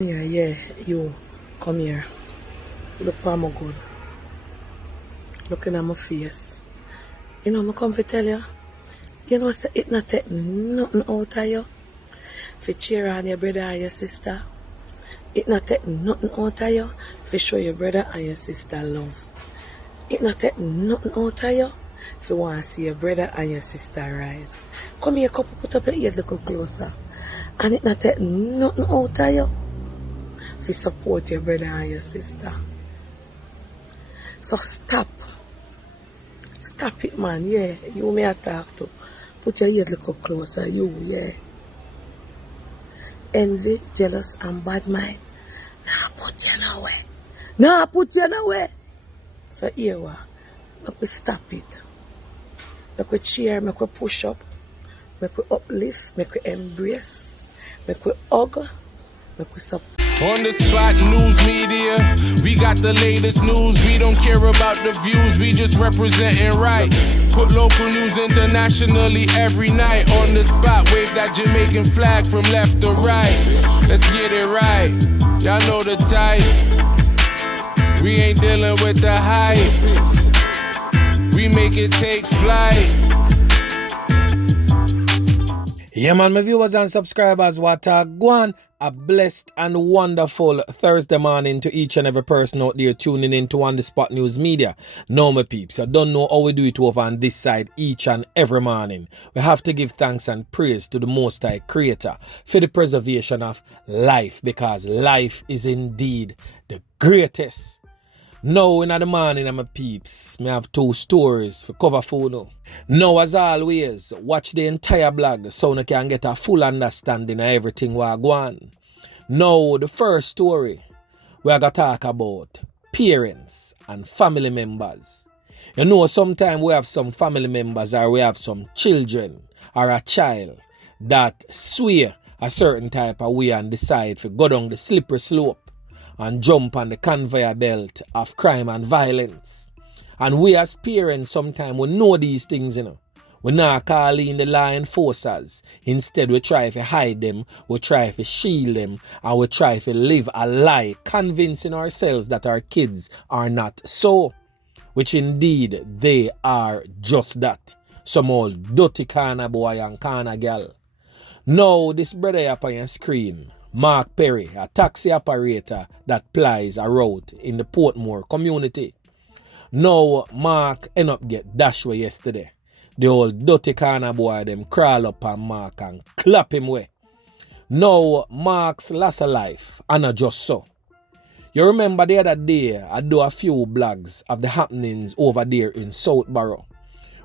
Yeah, you come here. Look for my good. Looking at my face. You know, I come to tell you. You know, it not take nothing out of you. For cheer on your brother and your sister. It not take nothing out of you. For show your brother and your sister love. It not take nothing out of you. If you want to see your brother and your sister rise. Come here, couple, put up your ears a little closer. And it not take nothing out of you. If you support your brother and your sister. So stop. Stop it, man. Yeah, you may talk to. Put your ears a little closer. You, yeah. Envy, jealous, and bad mind. Nah, put you nowhere. Nah, put you nowhere. So here we make we stop it. Make we cheer, make we push up. Make we uplift, make we embrace. Make we hug, make we support. On the spot news media, we got the latest news. We don't care about the views, we just representing right. Put local news internationally every night. On the spot, wave that Jamaican flag from left to right. Let's get it right, y'all know the type. We ain't dealing with the hype. We make it take flight. Yeah, man, my viewers and subscribers, what a guan. A blessed and wonderful Thursday morning to each and every person out there tuning in to On The Spot News Media. Now, my peeps, I don't know how we do it over on this side each and every morning. We have to give thanks and praise to the Most High Creator for the preservation of life, because life is indeed the greatest. Now, in the morning, my peeps, I have two stories for cover photo. Now, as always, watch the entire blog so you can get a full understanding of everything we are going. Now, the first story, we are going to talk about parents and family members. You know, sometimes we have some family members or we have some children or a child that swear a certain type of way and decide to go down the slippery slope and jump on the conveyor belt of crime and violence. And we as parents sometimes we know these things, you know. We not call in the law enforcers. Instead we try to hide them, we try to shield them, and we try to live a lie, convincing ourselves that our kids are not so. Which indeed they are just that. Some old dirty corner boy and corner girl. Now this brother up on your screen, Mark Perry, a taxi operator that plies a route in the Portmore community. Now, Mark end up get dashed away yesterday. The old dirty corner boy them crawl up on Mark and clap him away. Now, Mark's lost a life, and not just so. You remember the other day, I do a few blogs of the happenings over there in Southborough,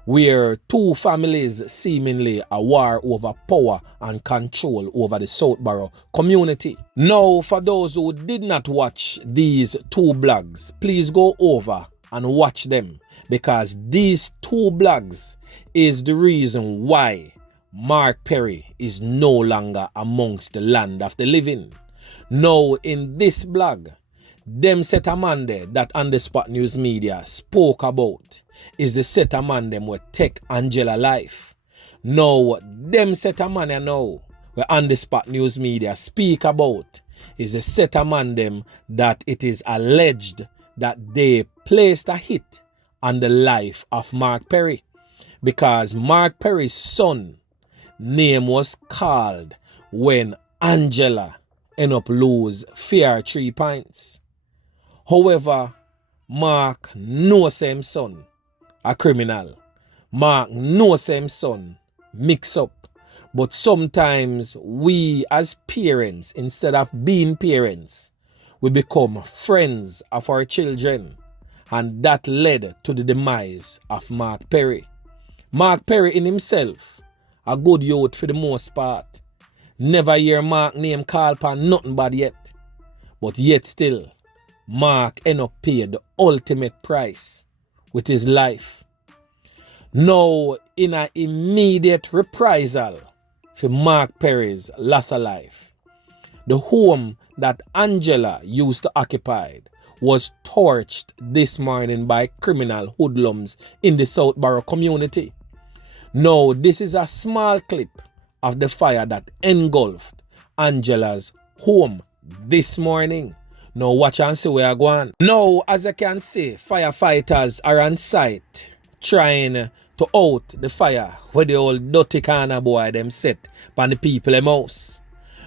where two families seemingly a war over power and control over the Southborough community. Now, for those who did not watch these two blogs, please go over and watch them, because these two blogs is the reason why Mark Perry is no longer amongst the land of the living. Now, in this blog, them set a man there that On The Spot News Media spoke about is the set a man them will take Angela life. Now, them set a man now where On The Spot News Media speak about is the set a man them that it is alleged that they placed a hit on the life of Mark Perry, because Mark Perry's son name was called when Angela end up lose fair 3 points. However, Mark knows him son a criminal. Mark knows him son mix up. But sometimes we as parents, instead of being parents, we become friends of our children. And that led to the demise of Mark Perry. Mark Perry in himself, a good youth for the most part. Never hear Mark name called upon nothing bad yet. But yet still, Mark end up paid the ultimate price with his life. Now, in an immediate reprisal for Mark Perry's loss of life, the home that Angela used to occupy was torched this morning by criminal hoodlums in the Southborough community. Now, this is a small clip of the fire that engulfed Angela's home this morning. Now watch and see where I go on. Now, as I can see, firefighters are on site trying to out the fire where the old dirty corner boy them set by the people in house.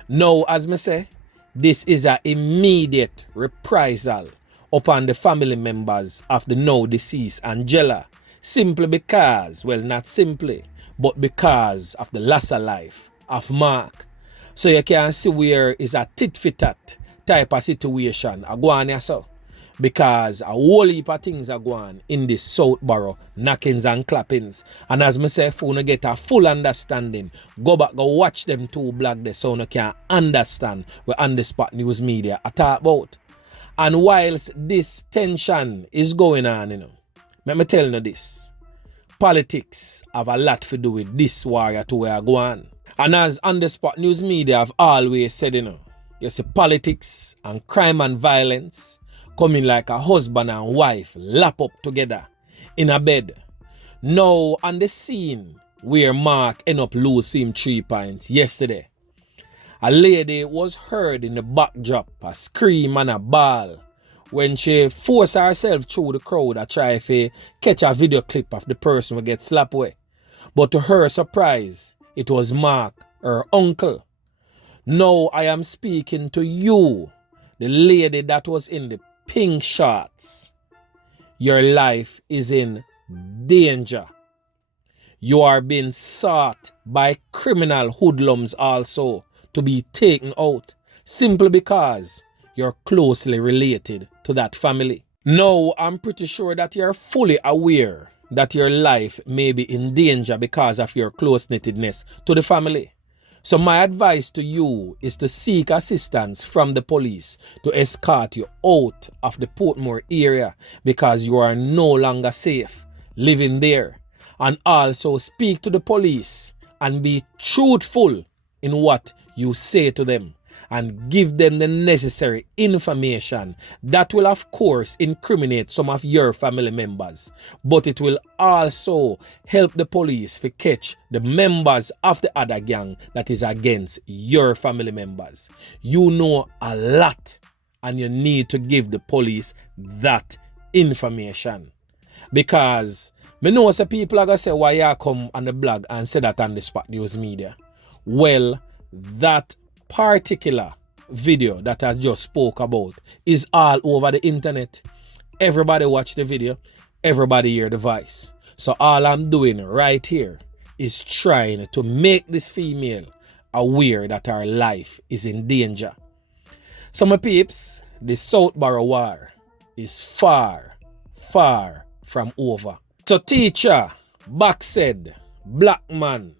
Now, as me say, this is an immediate reprisal upon the family members of the now deceased Angela, simply because, well, not simply, but because of the loss of life of Mark. So you can see where is a tit-for-tat type of situation a go on here, so. Because a whole heap of things are going in this Southborough, knockings and clappings. And as me say, if you get a full understanding, go back, go watch them two blog there so you can understand what On The Spot News Media are talk about. And whilst this tension is going on, let me tell you this. Politics have a lot to do with this warrior to where I go on. And as On The Spot News Media have always said, you see politics and crime and violence coming like a husband and wife lap up together in a bed. Now on the scene where Mark ended up losing 3 points yesterday, a lady was heard in the backdrop a scream and a bawl when she forced herself through the crowd to try to catch a video clip of the person who gets ClapWeh. But to her surprise, it was Mark, her uncle. Now I am speaking to you, the lady that was in the pink shorts. Your life is in danger. You are being sought by criminal hoodlums also to be taken out simply because you're closely related to that family. Now, I'm pretty sure that you're fully aware that your life may be in danger because of your close-knittedness to the family. So my advice to you is to seek assistance from the police to escort you out of the Portmore area because you are no longer safe living there. And also speak to the police and be truthful in what you say to them and give them the necessary information that will of course incriminate some of your family members, but it will also help the police to catch the members of the other gang that is against your family members. You know a lot and you need to give the police that information, because me know some people are going to say why you come on the blog and say that On The Spot News Media. Well, that particular video that I just spoke about is all over the internet. Everybody watch the video, everybody hear the voice. So all I'm doing right here is trying to make this female aware that her life is in danger. So my peeps, the Southborough war is far, far from over. So teacher, backsaid, black man,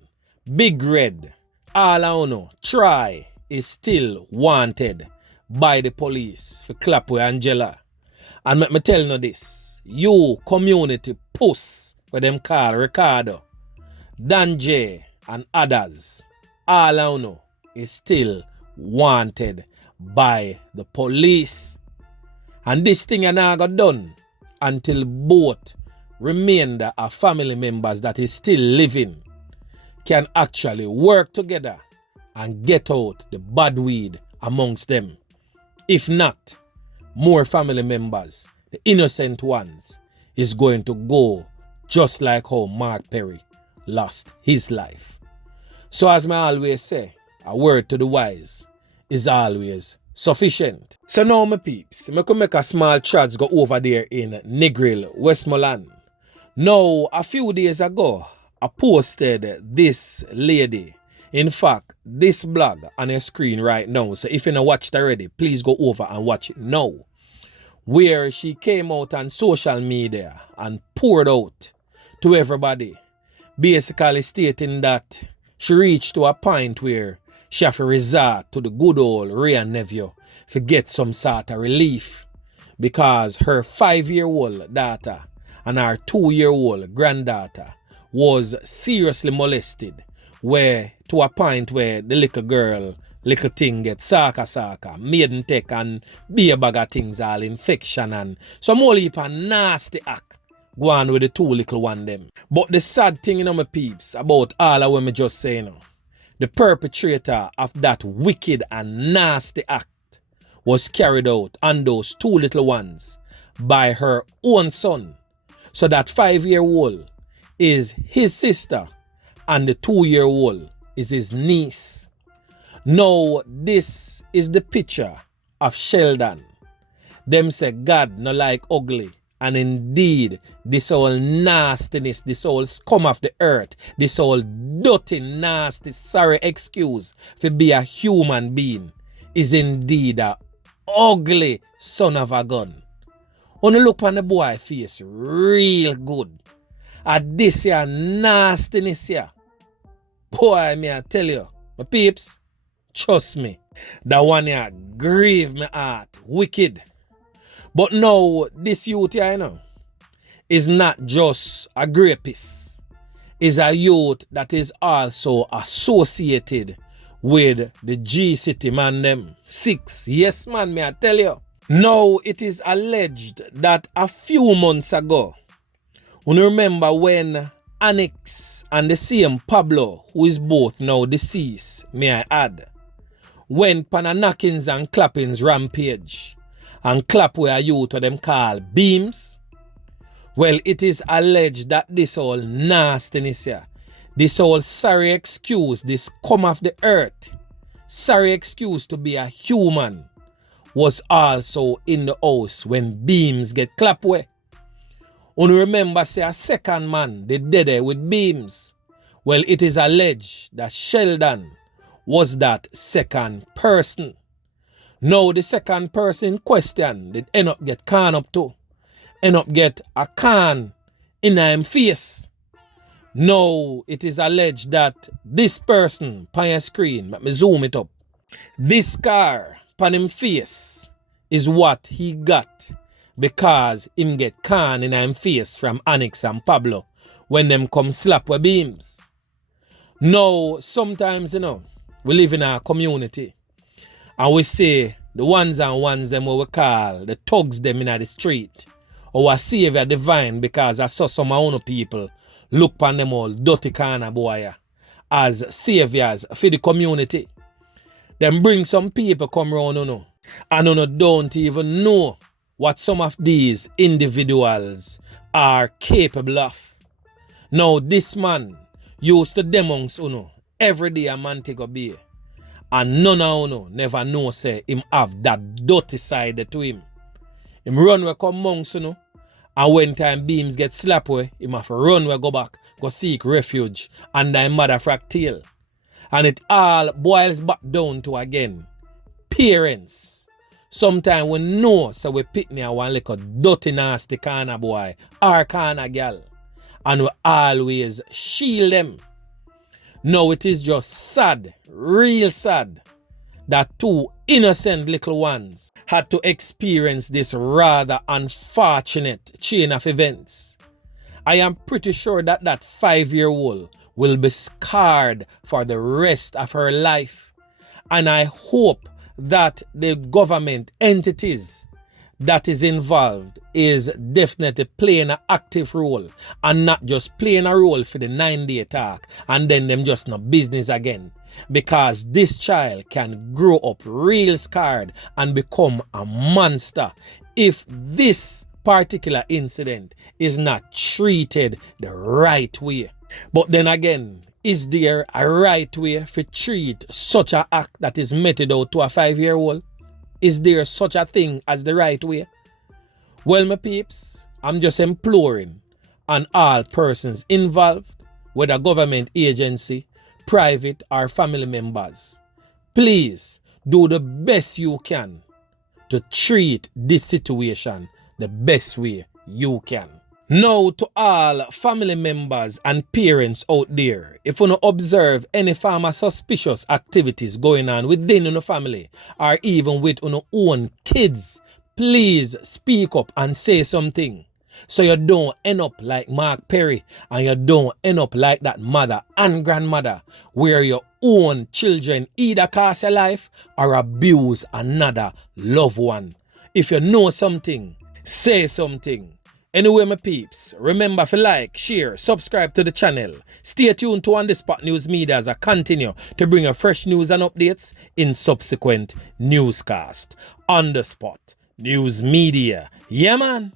big red, all I know, try is still wanted by the police for ClapWeh Angela. And let me tell you this, you community puss, what them call Ricardo, Dan J and others, all I know is still wanted by the police. And this thing is not got done until both remainder of family members that is still living can actually work together and get out the bad weed amongst them. If not, more family members, the innocent ones, is going to go just like how Mark Perry lost his life. So as I always say, a word to the wise is always sufficient. So now my peeps, I can make a small trats go over there in Negril, Westmoreland. Now, a few days ago, I posted this lady. In fact, this blog on your screen right now. So if you not watched already, please go over and watch it now. Where she came out on social media and poured out to everybody, basically stating that she reached to a point where she have to resort to the good old Ray and nephew to get some sort of relief, because her 5-year-old daughter and her 2-year-old granddaughter was seriously molested, where to a point where the little girl, little thing get saka, maiden take and be a bag of things, all infection and some whole heap of nasty act go on with the 2 little one them. But the sad thing, my peeps, about all of what me just say, the perpetrator of that wicked and nasty act was carried out on those 2 little ones by her own son. So that 5-year-old is his sister and the 2-year-old is his niece. Now this is the picture of Sheldon. Them say God no like ugly. And indeed, this whole nastiness, this whole scum of the earth, this whole dirty, nasty, sorry excuse for be a human being is indeed a ugly son of a gun. When you look on the boy face real good, at this here nastiness here, boy, me I tell you, my peeps, trust me, that one here grieve my heart, wicked. But now, this youth here, you know, is not just a rapist. Is a youth that is also associated with the G-City man them. 6. Yes, man, me I tell you. Now, it is alleged that a few months ago, you remember when Annex and the same Pablo, who is both now deceased, may I add, went pan a knockings and clappings rampage. And ClapWeh a youth what them call beams. Well, it is alleged that this whole nastiness here, this whole sorry excuse, this come off the earth, sorry excuse to be a human, was also in the house when beams get ClapWeh. You remember say a second man, they did it with beams. Well, it is alleged that Sheldon was that second person. Now the second person in question did end up get can up to. End up get a can in him face. Now it is alleged that this person on your screen, let me zoom it up. This scar on him face is what he got because him get can in him face from Annex and Pablo when them come slap with beams. Now sometimes, you know, we live in a community. And we say the ones and ones them what we call the thugs them in the street. Or a savior divine because I saw some of our people look upon them all dirty kind of boy as saviors for the community. Then bring some people come around and don't even know what some of these individuals are capable of. Now this man used to demons every day a man take a beer. And none of never know say him have that dirty side to him. Him run where come monks and when time beams get slapped where him have to run where go back, go seek refuge under him mother frack tail. And it all boils back down to again parents. Sometimes we know so we pick me one like a dirty nasty kind of boy or kind of girl. And we always shield them. Now it is just sad, real sad, that 2 innocent little ones had to experience this rather unfortunate chain of events. I am pretty sure that that 5-year-old will be scarred for the rest of her life. And I hope that the government entities that is involved is definitely playing an active role and not just playing a role for the 9-day talk and then them just no business again. Because this child can grow up real scarred and become a monster if this particular incident is not treated the right way. But then again, is there a right way to treat such an act that is meted out to a 5-year-old? Is there such a thing as the right way? Well, my peeps, I'm just imploring on all persons involved, whether government agency, private or family members, please do the best you can to treat this situation the best way you can. Now to all family members and parents out there, if you observe any form of suspicious activities going on within your family or even with your own kids, please speak up and say something so you don't end up like Mark Perry and you don't end up like that mother and grandmother where your own children either cost your life or abuse another loved one. If you know something, say something. Anyway, my peeps, remember to like, share, subscribe to the channel. Stay tuned to On The Spot News Media as I continue to bring you fresh news and updates in subsequent newscast. On The Spot News Media. Yeah, man.